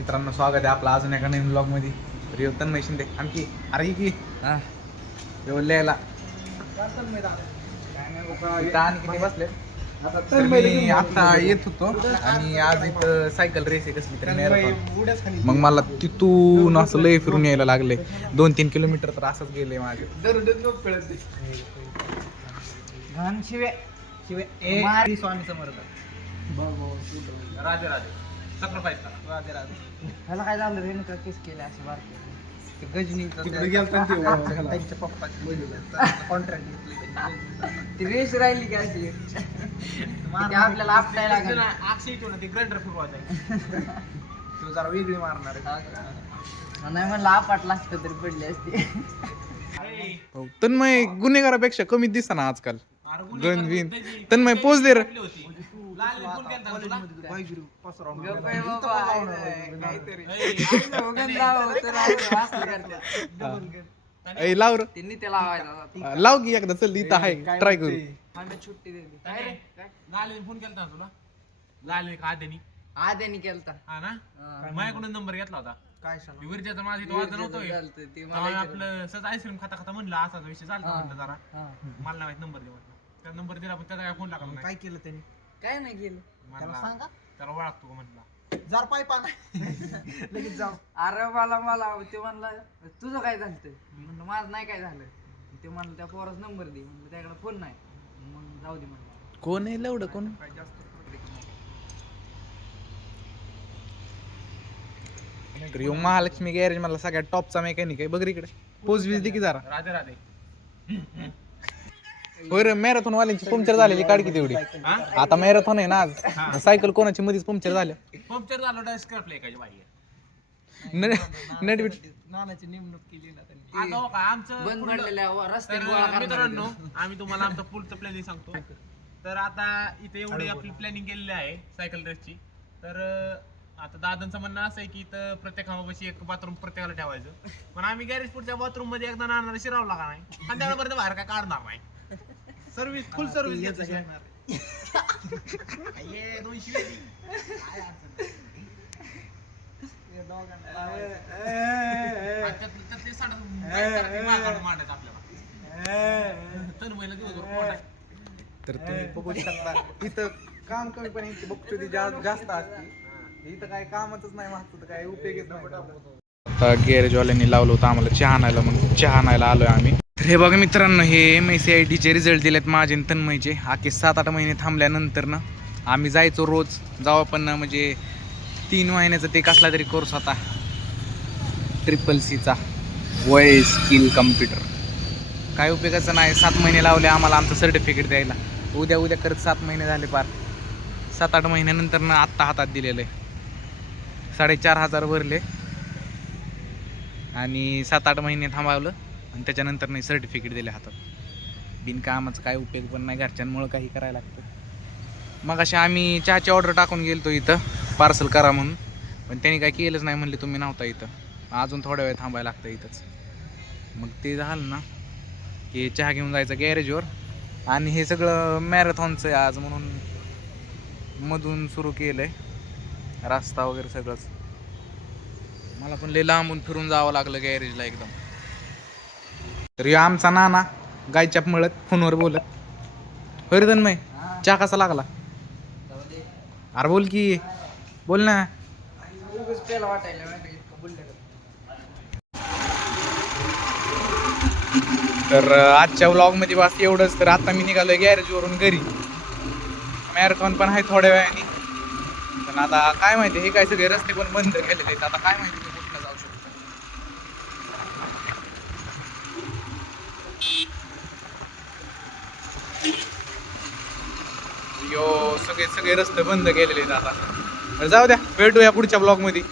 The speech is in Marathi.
मित्रांनो स्वागत आहे आपलं अजून एका नवीन ब्लॉग मध्ये. रिवतन मशीन दे आणखी अरे की लिहायला आणि किती बसले. तर मी आता येत होतो आणि आज इथं सायकल रेस आहे कसली तरी मॅरेथॉन. मग मला तिथून असं लय फिरून यायला लागले 2-3 किलोमीटर तर असंच गेले माझे. स्वामी समर्थ राधे राधे सक्रफाईस करा राधे राधे. ह्याला काय झालं रे का केस केले असे बारके ते गजनी त्यांच्या पप्पा कॉन्ट्रॅक्ट घेतले ती रेस राहिली की अशी ते आपल्याला आपटायला लागेल ते ग्राइंडर फिरवायचा तो जरा वेगळी मारणार आहे. नाही म्हणलं आपटला असतं तरी पडली असते. तन्मय गुन्हेगारापेक्षा कमी दिसता ना आजकाल. गन विन तन्मय पोच दे रे. लाव रे त्यांनी त्याला लावायचा लाव की एकदा चल इथं आहे ट्राय करू. छुट्टी दिली लालीने फोन केलता तुला लाली का आद्यानी आद्यानी केलता हा ना माझ्याकडून नंबर घेतला होता काय सांग विरच्याचा माझा इथं वाजता नव्हतं तेव्हा आपलं सहज आईस्क्रीम खाता खाता म्हणलं असाच विषय चालता म्हणलं जरा मला नाही माहित नंबर दे म्हटलं त्या नंबर दिला पण त्याचा काय फोन लागला नाही. काय केलं त्यांनी काय नाही केलं त्याला सांगा त्याला ओळखतो का म्हटलं जार पाय पाना लगेच जाऊ. अरे मला ते म्हणलं तुझं काय झालं म्हणलं माझं नाही काय झालं ते म्हणलं त्या पोराच नंबर दे म्हणलं त्याकडे फोन नाही मग जाऊ दे म्हणलं कोण आहे लवड कोण. महालक्ष्मी गॅरेज मला सगळ्यात टॉपचा मेकॅनिक आहे बघ इकडे. पोच वीज दे की जरा. राधे राधे होय रे मॅरेथॉन वाल्यांची पंक्चर झालेली काढ की तेवढी. आता मॅरेथॉन आहे ना आज सायकल कोणाची मध्येच पंक्चर झाल्या. पंक्चर झालं डायरेक्ट स्क्रॅप एकाची बाई नडबीट नानाची नेमणूक केली ना त्यांनी आता हो का आमचं बंद पुढलं- पडलेल्या तर रस्त्यात गोळा करणार मित्रांनो आम्ही तुम्हाला आमचं पुढचं प्लॅनिंग सांगतो. तर आता इथे एवढी आपली प्लॅनिंग केलेली आहे सायकल रेसची. तर आता दादांचं म्हणणं असं आहे की इथं प्रत्येक खांबापाशी एक बाथरूम प्रत्येकाला ठेवायचं. पण आम्ही गॅरेज पुढच्या बाथरूम मध्ये एकदा नाणार शिरावला का नाही संध्याकाळपर्यंत बाहेर काय काढणार नाही. सर्व्हिस फुल सर्व्हिस तर तुम्ही बघू शकता इथं काम कमी पण यांची बघतो जास्त असते. इथं काय कामच नाही मागतं काय उपयोगच नाही. आता गॅरेजवाल्यांनी लावलं होतं आम्हाला चहा आणायला म्हणून चहा आणायला आलोय आम्ही. तर हे बघा मित्रांनो हे MSCIT चे रिझल्ट दिलेत माझे आणि तन्मयचे. आखे 7-8 महिने थांबल्यानंतर ना आम्ही जायचो रोज जाऊ पण म्हणजे 3 महिन्याचा ते कसला तरी कोर्स होता CCC वॉइस स्किल कम्प्युटर. काय उपयोगाचं नाही. 7 महिने लावले आम्हाला आमचं सर्टिफिकेट द्यायला. उद्या करत 7 महिने झाले पार. 7-8 महिन्यानंतर ना आत्ता हातात दिलेलं आहे. 4,500 भरले आणि 7-8 महिने थांबवलं आणि त्याच्यानंतर नाही सर्टिफिकेट दिले हातात. बिनकामाचं काय उपयोग पण नाही. घरच्यांमुळं काही करायला लागतं. मग अशा आम्ही चहाची ऑर्डर टाकून गेलतो इथं पार्सल करा म्हणून पण त्यांनी काय केलंच नाही. म्हणले तुम्ही नव्हता इथं अजून थोड्या वेळ थांबायला लागतं इथंच. मग ते झालं ना हे चहा घेऊन जायचं गॅरेजवर आणि हे सगळं मॅरेथॉनचं आहे आज म्हणून मधून सुरू केलं आहे रस्ता वगैरे सगळंच. मला पण लय लांबून फिरून जावं लागलं गॅरेजला एकदम. तर आमचा नाना गायच्या मळत फोनवर बोलत होय रे तन्मय चहा कसा लागला. अरे बोल की बोल ना. तर आजच्या व्लॉगमध्ये बस एवढंच. तर आता मी निघालोय गॅरेजवरून घरी. मॅरेथॉन पण आहे थोड्या वेळाने पण आता काय माहिती हे काय सगळे रस्ते पण बंद केलेले आहेत. आता काय माहिती मी कुठं जाऊ शकतो. सगळे रस्ते बंद केलेले आहेत आता. तर जाऊ द्या भेटूया पुढच्या ब्लॉगमध्ये.